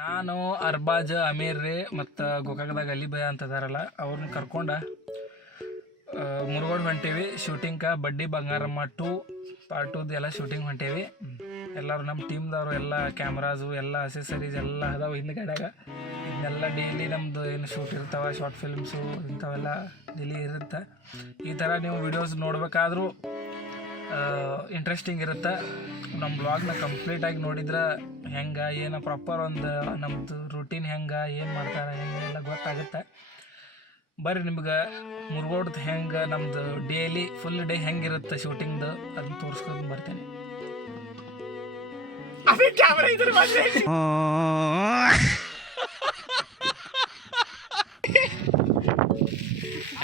ನಾನು ಅರ್ಬಾಜ್ ಅಮೀರ್ ರೀ, ಮತ್ತು ಗೋಕಾಕದಾಗ ಅಲಿ ಭಯ ಅಂತ ಅದಾರಲ್ಲ ಅವ್ರನ್ನ ಕರ್ಕೊಂಡ ಮುರುಗೋಡ್ ಹೊಂಟೇವಿ. ಶೂಟಿಂಗ್ಕ ಬಡ್ಡಿ ಬಂಗಾರಮ್ಮ ಟು ಪಾರ್ಟ್ ಟೂದು ಎಲ್ಲ ಶೂಟಿಂಗ್ ಹೊಂಟೇವಿ. ಎಲ್ಲರೂ ನಮ್ಮ ಟೀಮ್ದವರು ಎಲ್ಲ ಕ್ಯಾಮ್ರಾಸು ಎಲ್ಲ ಅಸೆಸರೀಸ್ ಎಲ್ಲ ಅದಾವೆ ಹಿಂದ್ಗಡೆಯಾಗ ಇದನ್ನೆಲ್ಲ ಡೈಲಿ ನಮ್ಮದು ಏನು ಶೂಟ್ ಇರ್ತಾವೆ ಶಾರ್ಟ್ ಫಿಲ್ಮ್ಸು ಇಂಥವೆಲ್ಲ ಡೈಲಿ ಇರುತ್ತೆ. ಈ ಥರ ನೀವು ವಿಡಿಯೋಸ್ ನೋಡ್ಬೇಕಾದ್ರೂ ಇಂಟ್ರೆಸ್ಟಿಂಗ್ ಇರುತ್ತೆ. ನಮ್ಮ ಬ್ಲಾಗ್ನ ಕಂಪ್ಲೀಟಾಗಿ ನೋಡಿದ್ರೆ ಹೆಂಗೆ ಏನು ಪ್ರಾಪರ್ ಒಂದು ನಮ್ಮದು ರೂಟೀನ್ ಹೆಂಗೆ ಏನು ಮಾಡ್ತಾರೆ ಹೆಂಗೆ ಎಲ್ಲ ಗೊತ್ತಾಗುತ್ತೆ. ಬರ್ರಿ ನಿಮ್ಗೆ ಮುರುಗೋಡ್ದು ಹೆಂಗೆ ನಮ್ಮದು ಡೇಲಿ ಫುಲ್ ಡೇ ಹೆಂಗಿರುತ್ತೆ ಶೂಟಿಂಗ್ದು ಅದನ್ನ ತೋರಿಸ್ಕೊಂಡು ಬರ್ತೇನೆ.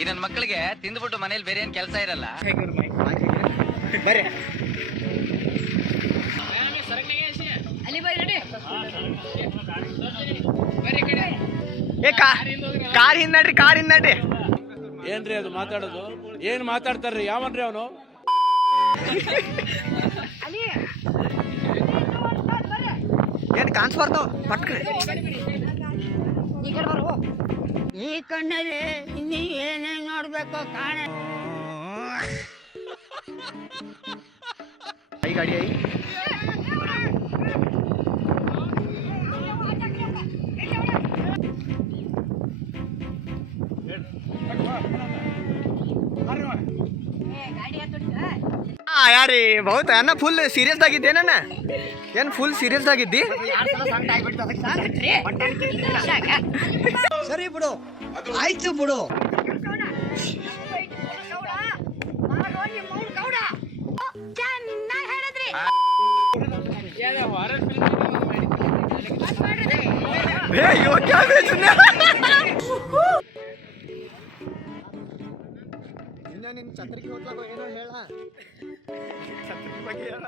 ಈ ನನ್ನ ಮಕ್ಕಳಿಗೆ ತಿಂದ್ಬಿಟ್ಟು ಮನೇಲಿ ಬೇರೆ ಏನ್ ಕೆಲಸ ಇರಲ್ಲ. ಕಾರ್ ಹಿಂದಡ್ರಿ ಕಾರ್ ಹಿಂದಡ್ರಿ ಏನ್ರಿ ಅದು ಮಾತಾಡೋದು? ಏನ್ ಮಾತಾಡ್ತಾರ್ರಿ? ಯಾವನ್ರಿ ಅವನು? ಏನ್ ಕಾಣಿಸ್ಬಾರ್ದು ಬರ್ತಾವ? ಪಟ್ಕ್ರಿ ಈಗ ಕಡೆ ಬರು. ಈ ಕಣ್ಣಲ್ಲಿ ಇನ್ನಿ ಏನೇನ್ ನೋಡ್ಬೇಕು ಕಾಣ. ಗಾಡಿ ಐ. Arriba. ಆ ಯಾರಿ ಬಹುತ ಅಣ್ಣ ಫುಲ್ ಸೀರಿಯಸ್ ಆಗಿದ್ದೇನಣ್ಣ ಏನ್ ಫುಲ್ ಸೀರಿಯಸ್ ಆಗಿದ್ದಿ? ಸರಿ ಬಿಡು. ಆಯ್ತು ಬಿಡು. ಏ ಇವ ಛತ್ರಿಗೆ ಹೋಗ್ಲಾಗೋ ಏನೋ ಹೇಳ. ಛತ್ರಿ ಬಗ್ಗೆ ಹೇಳ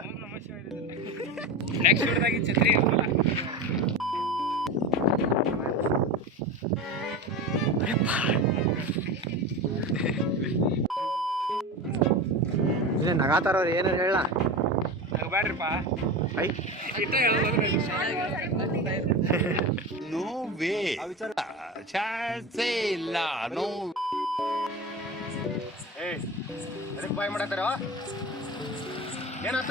ನೆಕ್ಸ್ಟ್ ವಿಡಿಯೋದಾಗಿ ಛತ್ರಿ ಇರ್ತಲ್ಲ ಇದೇ ನಗಾತಾರವ್ರು ಏನಾರು ಹೇಳ. ಬ್ಯಾಡ್ರಿಪ್ಪ ಐ. No way. Chance ಇಲ್ಲ no ಅದಕ್ಕೆ ಬಾಯ್ ಮಾಡತ್ತಾರ? ಏನಾತ?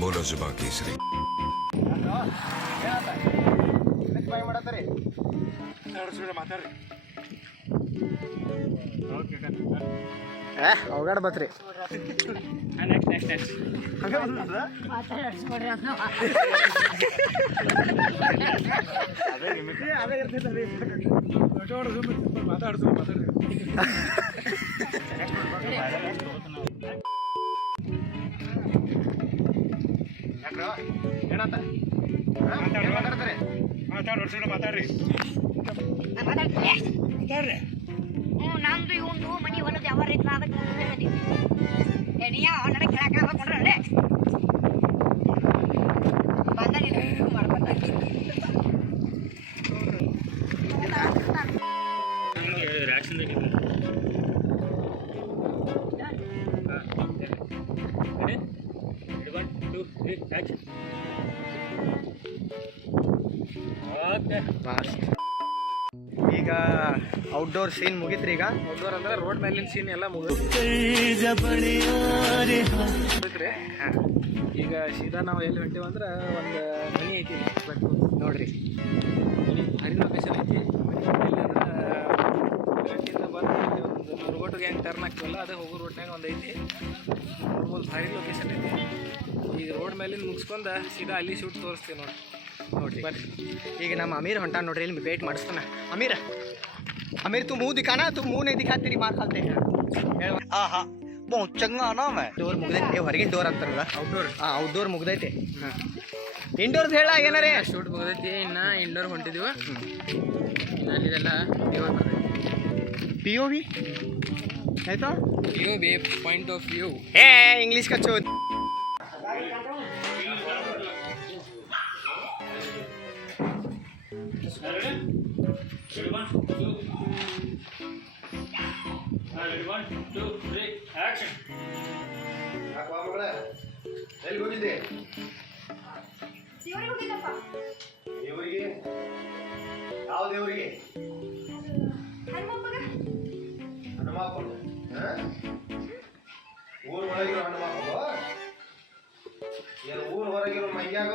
ಬೋಲೋ ಜುಬಾ ಕೇಸರಿ. ಬಾಯ್ ಮಾಡತ್ತಾರೆ? ಏ ಬತ್ರಿ. ನೆಕ್ಸ್ಟ್ ನೆಕ್ಸ್ಟ್ ಮಾತಾಡ್ರಿ. ಮಾತಾಡ್ರಿ. ಮಾತಾಡ್ತಾರೆ ಹ್ಞೂ, ನಂದು ಇವಂದು ಮನಿ ಹೊಲದ ಯಾವ ರೈತ ಅದಕ್ಕೆ ಎಣಿಯ ಏ ನೀ ಯಾವ ನಡೆ ಕೇಳಕ ಕೊಡ್ರೆ ಬಂದ ನೀನು. ಮಾಡ್ಕೊಂಡ ಔಟ್ಡೋರ್ ಸೀನ್ ಮುಗಿತ್ರಿ ಈಗ. ಔಟ್ಡೋರ್ ಅಂದ್ರೆ ರೋಡ್ ಮೇಲಿನ ಸೀನ್ ಎಲ್ಲ ಮುಗಿದ್ರಿ ಈಗ ಸೀದಾ ನಾವು ಎಲ್ಲಿ ಹೊಂಟೀವಿ ಅಂದ್ರೆ ಒಂದು ಮನಿ ಐತಿ ಬಟ್ ನೋಡ್ರಿ. ಭಾರಿ ಲೊಕೇಶನ್ ಐತಿ. ಒಂದು ರೋಡ್ ಗ್ಯಾಂಗ್ ಟರ್ನ್ ಆಗ್ತಿವಲ್ಲ ಅದೇ ಹೋಗೋ ರೋಡ್ನಾಗ ಒಂದು ಐತಿ. ನೋಡ್ಬೋದು ಭಾರಿ ಲೊಕೇಶನ್ ಐತಿ. ಈಗ ರೋಡ್ ಮೇಲಿಂದ ಮುಗಿಸ್ಕೊಂಡ ಸೀದಾ ಅಲ್ಲಿ ಶೂಟ್ ತೋರಿಸ್ತೀವಿ ನೋಡಿ ನೋಡ್ರಿ. ಬರ್ರಿ. ಈಗ ನಮ್ಮ ಅಮೀರ್ ಹೊಂಟಾನ ನೋಡ್ರಿ ಇಲ್ಲಿ ವೇಟ್ ಮಾಡಿಸ್ತಾನ. ಅಮೀರ್. ಅಮೀರ್ ತು ಮೂವ್ ದಿಖಾನ ತು ಮೂವ್ नहीं दिखा तेरी मार खाते हैं ಆಹಾ ಬೋ ಚಂಗ ನಾಮ ಡೋರ್ ಮುಗ್ದೈತೆ ಹೊರಗಿನ ಡೋರ್ ಅಂತಾರಲ್ಲ ಔಟ್ಡೋರ್ ಹಾಂ ಔಟ್ಡೋರ್ ಮುಗ್ದೈತೆ ಇಂಡೋರ್ಸ್ ಹೇಳ ಏನಾರೇ ಶೂಟ್ ಮುಗಿದೈತಿ ಇನ್ನು ಇಂಡೋರ್ ಹೊಂಟಿದೀವ ಇನ್ನು ಅಲ್ಲಿದೆಲ್ಲ ದೇವರ್ ಬರ್ತೈತಿ पी ओ भी ಆಯ್ತಾ view by point of view ಏ ಇಂಗ್ಲಿಷ್ ಕಚ್ಚೋ ಎಲ್ಲಿ ಹೋಗಿದ್ದೆ? ದೇವರಿಗೆ ಯಾವ ದೇವರಿಗೆ? ಹನುಮಪ್ಪನ ಊರ್ ಒಳಗಿರೋ ಹನುಮಪ್ಪ ಏನು ಊರ್ ಹೊರಗಿರೋ ಮಂಗ್ಯಾಗ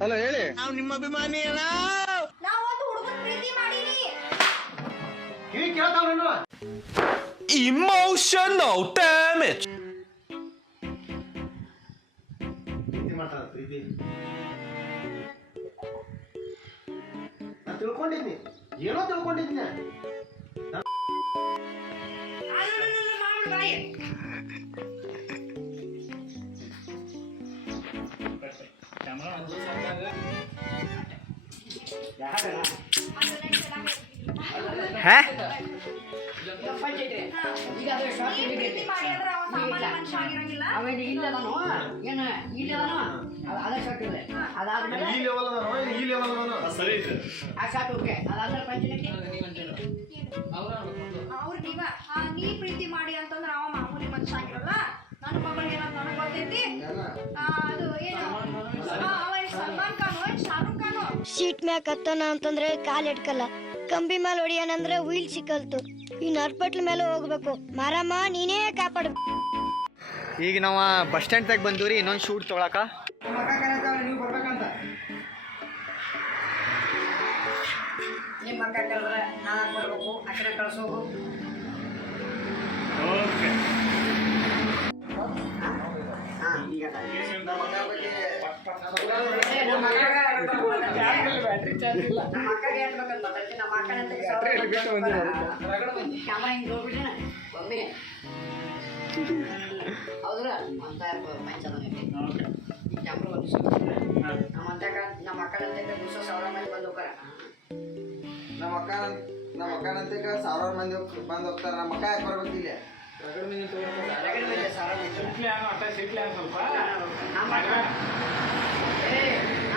ಹಲೋ ಹೇಳಿ. ನಾವು ಹುಡುಗನ ಪ್ರೀತಿ ಮಾಡೀನಿ. ಕಿವಿ ಕೇಳ್ತಾವ ನೀನು Emotional damage. ಪ್ರೀತಿ ಮಾಡ್ತಾರ ಪ್ರೀತಿ. ನಾನು ತಿಳ್ಕೊಂಡಿದ್ನಿ. ಏನೋ ತಿಳ್ಕೊಂಡಿದ್ನಿ. ನೀನ್ ಅವ್ರು ನೀವ ನೀ ಪ್ರೀತಿ ಮಾಡಿ ಅಂತಂದ್ರೆ ಅವ ಮಾಮೂಲಿ ಮನುಷ್ಯ ಆಗಿರಲ್ಲ ನನ್ನ ಮಗಳಿಗೆ ನನಗೆ ಗೊತ್ತೈತಿ ಅದು ಏನ್? ಸಲ್ಮಾನ್ ಖಾನು ಶಾರುಖ್ ಖಾನು ಸೀಟ್ ಮ್ಯಾಕ್ ಹತ್ತನ ಅಂತಂದ್ರೆ ಕಾಲ್ ಇಟ್ಕಲ್ಲ ಕಂಬಿ ಮೇಲೆ ಹೊಡಿಯೋಣಂದ್ರೆ ವೀಲ್ ಸಿಕ್ಕಲ್ತು. ಈ ನರ್ಪಟ್ಲ ಮೇಲೆ ಹೋಗ್ಬೇಕು. ಮಾರಮ್ಮ ನೀನೇ ಕಾಪಾಡ. ಈಗ ನಾವು ಬಸ್ ಸ್ಟ್ಯಾಂಡ್ ತಗ ರೀ ಇನ್ನೊಂದು ಶೂಟ್ ತೊಗೊಳಕ. ಬರ್ಬೇಕಂತ ನಿಮ್ಮ ಕರೆದ್ರೆ ನಾನು ಬರ್ಬೇಕು ಆ ಕಡೆ ಕಳ್ಸೋಗು. ಚಾರ್ಜ್ ಇಲ್ಲ ನಮ್ಮ ಅಕ್ಕಗೆ ಹೇಳ್ಬೇಕಂತ ಅದಕ್ಕೆ ನಮ್ಮ ಅಕ್ಕನಂತ ಕ್ಯಾಮ್ರಾ ಹಿಂಗೆ ಹೋಗ್ಬಿಟ್ಟಿನ ಒಮ್ಮೆ ಹೌದಲ್ಲ ಅಂತ ಪಂಚದ ಕ್ಯಾಮ್ರಾ ಒಂದು ನಮ್ಮ ನಮ್ಮ ಅಕ್ಕನಂತ ದಿವಸ ಸಾವಿರ ಮಂದಿ ಬಂದು ಹೋಗ್ತಾರ ನಮ್ಮ ಅಕ್ಕ ನಮ್ಮ ಅಕ್ಕನಂತಕ ಸಾವಿರಾರು ಮಂದಿ ಬಂದು ಹೋಗ್ತಾರ ನಮ್ಮ ಅಕ್ಕ ಯಾಕೆ ಬರ್ಬೇಕಿಲ್ಲ ರಗಡ ಮಂದಿ ಸಾವಿರ ಮಂದಿ ಸಿಟ್ಲಿ ಅನ್ನೋ ಅಟ್ಟ ಸಿಟ್ಲಿ ಸ್ವಲ್ಪ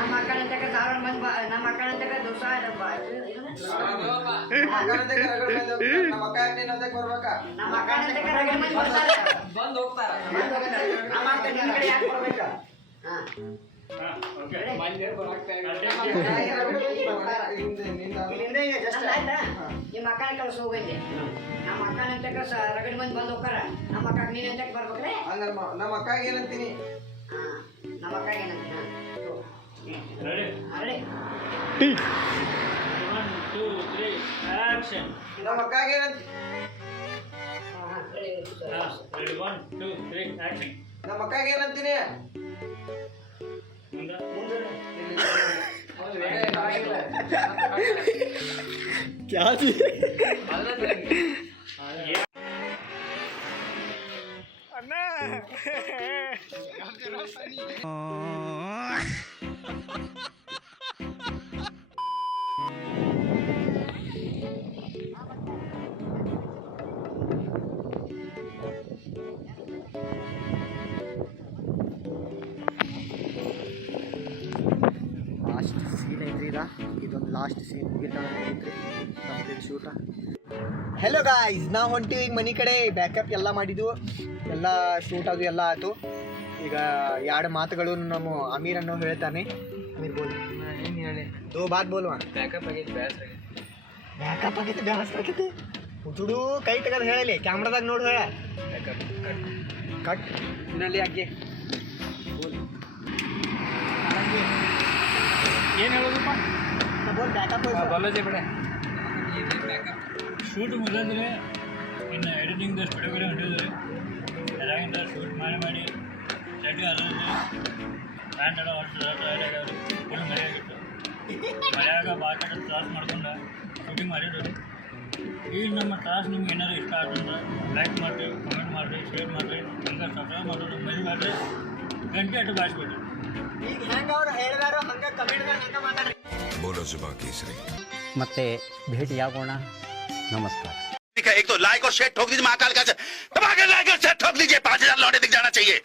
ನಮ್ಮ ಅಕ್ಕನಂತಕ ಸಾವಿರ ಮಂದಿ ಬಾ ನಮ್ಮ ಅಕ್ಕನಂತಕ ದಿವಸ ನಮ್ಮ ಅಕ್ಕ ಯಾಕೆ ನೀನ್ ಅಂತಕ್ ಬರ್ಬೇಕಾ ನಮ್ಮ ಅಕ್ಕನಂತಕ ರಗಡ ಮಂದಿ ಬರ್ತಾರೆ. ಬಂದು ಹೋಗ್ತಾರ ನಮ್ಮ ಅಕ್ಕ ನಿಮ್ಮ ಕಡೆ ಯಾಕೆ ಬರ್ಬೇಕು? ಹಾ. ನಿಮ್ಮ ಅಕ್ಕನ ಕಳ್ಸಿ ಹೋಗಂಗೆ. ನಮ್ಮ ಅಕ್ಕನಂತಕ ರಗಡ ಮಂದಿ ಬಂದು ಹೋಗ್ತಾರ. ನಮ್ಮ ಅಕ್ಕ ನೀನ್ ಅಂತಕ್ ಬರ್ಬೇಕ್ರೆ? ನಮ್ಮ ಅಕ್ಕ ಏನಂತೀನಿ? ಹಾ. ನಮ್ಮ ಅಕ್ಕ ಏನಂತ ಅರಳಿ ನಮ್ಮ ಅಕ್ಕ ಏನಂತ ನಮ್ಮ ಅಕ್ಕ ಏನಂತೀನಿ क्या जी last last scene complete shoot hello guys ನಾವು ಹೊಂಟಿವಿ ಈಗ ಮನೆ ಕಡೆ ಬ್ಯಾಕಪ್ ಎಲ್ಲ ಮಾಡಿದ್ವು. ಎಲ್ಲ ಶೂಟ್ ಅದು ಎಲ್ಲ ಆಯ್ತು. ಈಗ ಎರಡು ಮಾತುಗಳು ನಮ್ಮ ಅಮೀರ್ ಅನ್ನೋ ಹೇಳ್ತಾನೆ. ಅಮೀರ್ ಬೋಲ್. ಏನು ಹೇಳಿ? ದೋ ಬಾತ್ ಬೋಲ್ವಾ ಬ್ಯಾಕಪ್ ಆಗೈತೆ ಬ್ಯಾಸ್ ಬ್ಯಾಕಪ್ ಆಗೈತೆ ಬ್ಯಾಸ್ ಆಗೈತೆ ಹುಡುಡು ಕೈ ತೆಗೆದು ಹೇಳಲಿ ಕ್ಯಾಮ್ರಾದಾಗ ನೋಡು ಹೇಳ. ಕಟ್ ಇನ್ನಲ್ಲಿ ಯಾಕೆ ಏನು ಹೇಳೋದಪ್ಪ? ಬಿಡೆ. ಶೂಟ್ ಮುಗಿದ್ರೆ ಇನ್ನು ಎಡಿಟಿಂಗ್ ಸ್ಟುಡಿಯೋ ಕಡೆ ಹೊಂಟಿದ್ರೆ ಎಲ್ಲಾಗಿಂದ ಶೂಟ್ ಮಾಡಿ ಮಾಡಿ ಚಡ್ಡಿ ಅದರಲ್ಲಿ ಪ್ಯಾಂಟ್ ಎಲ್ಲ ಹೊರಟು ಫುಲ್ ಮಳೆ ಆಗಿತ್ತು. ಮಳೆಯಾಗ ಬಾಕಟ ತ್ರಾಸ್ ಮಾಡ್ಕೊಂಡು ಶೂಟಿಂಗ್ ಮಾಡಿದ್ರು ಈಗ ನಮ್ಮ ತ್ರಾಸ್ ನಿಮ್ಗೆ ಏನಾದ್ರು ಇಷ್ಟ ಆಗ್ತಂದ್ರೆ ಲೈಕ್ ಮಾಡಿರಿ ಕಮೆಂಟ್ ಮಾಡಿರಿ ಶೇರ್ ಮಾಡಿರಿ. ಹಂಗೆ ಸಬ್ಸ್ಕ್ರೈಬ್ ಮಾಡೋದು ಮೈಲ್ ಮಾಡಿರಿ ಗಂಟೆ ಅಟ್ಟು ಬಾಯಿಸ್ಬಿಡ್ರಿ. ಈಗ ಹೆಂಗೆ ಅವ್ರು ಹೇಳಿದಾರೋ ಹಂಗೆ ಕಮೆಂಟ್ದಾಗ ಹಂಗೆ ಮಾತಾಡ್ರಿ. बोलो जुबा केसरी। मत भेट यागोणा नमस्कार एक तो लाइक और शेयर ठोक दीजिए महाकाल का। तो दबा लाइक और शेयर ठोक दीजिए। पाँच हज़ार लौटे दिख जाना चाहिए।